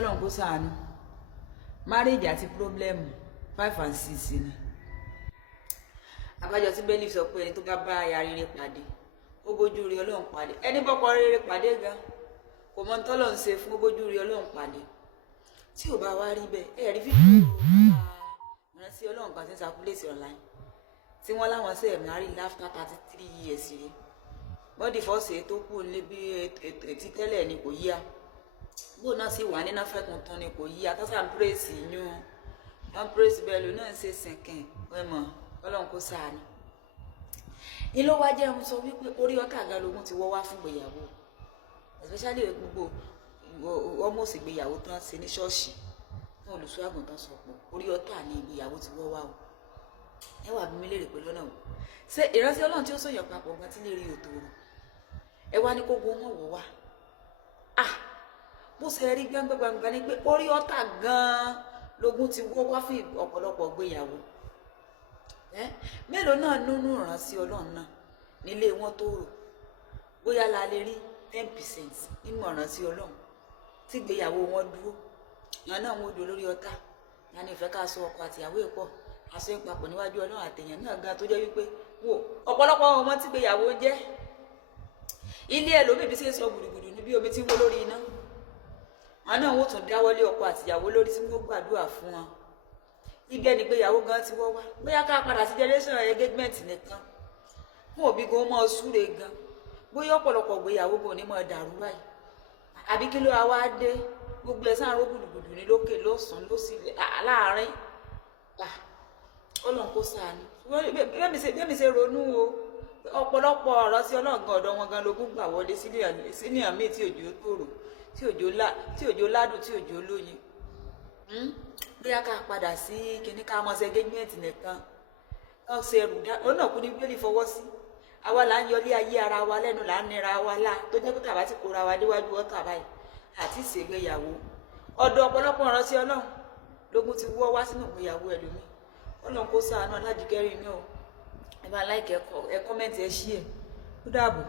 kọ́lọ́n kó ṣàánú marriage àti problem 5 and 6 ni abájọ tí bẹ́ẹ̀lì sọ pé ẹni tó bá bá aya rere pàdé ó bójú rí Ọlọ́run pàdé ẹni bọ́kọ rere pàdé gan kò mọ tọ́lọ̀ ń ṣe fún ó bójú rí Ọlọ́run pàdé tí ò bá wá rí bẹ́ẹ̀ ẹ̀rí fídíò ìrántí Ọlọ́run kan tí ń circulate online tí wọ́n láwọn ṣe marry after 33 years rí bọ́dì fọ́ọ̀sì tó kù ní bí etí tẹ́lẹ̀ ni kò yíya bó náà sì wà nínú fẹ́kùn tán ni kò yíya tó sàn pírèsì yún wọn pírèsì bẹ́ẹ̀ ló náà ń ṣe sìnkìn ẹ̀mọ́ Ọlọ́run kó ṣàánú ilé wa jẹ́ ń sọ wípé orí ọ̀tá àgàlógún ti wọ́ wá fún ìgbéyàwó especially gbogbo almost ìgbéyàwó tán ṣe ní ṣọ́ọ̀ṣì fún olùṣọ́ àgùntàn sọ̀pọ̀ orí ọ̀tá ní ìgbéyàwó ti wọ́ wá o ẹ wà bí mi léèrè pé lọ́nà o ṣé ìrántí Ọlọ́run tí ó sọ̀yọ̀ papọ̀ gan tí lè rí òtò rò ẹ wá ní kó gbóhùn ọ̀wọ́ wá bó ṣe rí gbangba ni pé orí ọ̀tá gan-an lógún ti wọ́ wá fún ọ̀pọ̀lọpọ̀ ìgbéyàwó mélòó náà nínú ìrántí Ọlọ́run náà nílé wọn tó rò bóyá la lè rí 10% nínú ìrántí Ọlọ́run tí ìgbéyàwó wọn dúró ìyàn náà wọn ò dúró lórí ọ̀tá ìyàn ní ìfẹ́ ká sọ ọkọ àtìyàwó ìpọ̀ aṣọ ìpapọ̀ níwájú Ọlọ́run àtẹ̀yàn náà gan tó jẹ́ wípé wò ọ̀pọ̀lọpọ̀ ọmọ tí ìgbéyàwó jẹ́ ilé ẹlòmíì bí ṣe sọ gbùdùgbùdù níbi omi tí ń wó lórí iná wọn náà wọn tún dáwọ́lé ọkọ àtìyàwó lórí tí wọn gbàdúrà fún wọn ibẹ̀ ni ìgbéyàwó gan ti wọ́ wá bóyá ká padà sí generation engagement nìkan fún òbí gan mọ́ súre gan bóyá ọ̀pọ̀lọpọ̀ ìgbéyàwó gan ní mọ́ dàrú báyìí àbí kí ló wá dé gbogbo ẹ̀ sáà ró gbùdùgbùdù ní lókè lọ́sàn-án lọ́sì láàárín Ọlọ́run kó ṣàánú bẹ́ẹ̀ mi ṣe ronú o ọ̀pọ̀lọpọ̀ ọ̀rọ̀ sí ọlọ́ọ̀gán ọ̀dọ́ wọn gan lógún gbà wọlé sílé àmì tí òjò tòrò tí òjò ládùn tí òjò lóyin bóyá ká padà sí kíní ká mọ́ engagement nìkan ká ṣe ẹrù dá ó náà kú ní bíbélì fọwọ́ sí àwa là ń yọlé ayé ara wa lẹ́nu là ń nira wa lá tó jẹ́ pé tàbá ti kóra wa déwájú ọ̀tá báyìí àti ìṣègbéyàwó ọ̀dọ̀ ọ̀pọ̀lọpọ̀ ọ̀rọ̀ sí Ọlọ́run lógún ti wọ́ wá sínú ìgbéyàwó ẹlòmíì Ọlọ́run kó ṣàánú aládìgẹ́rì mi ò ẹ bá láìkẹ́ ẹ kọ́mẹ́ǹtì ẹ ṣí ẹ ó dàbọ̀.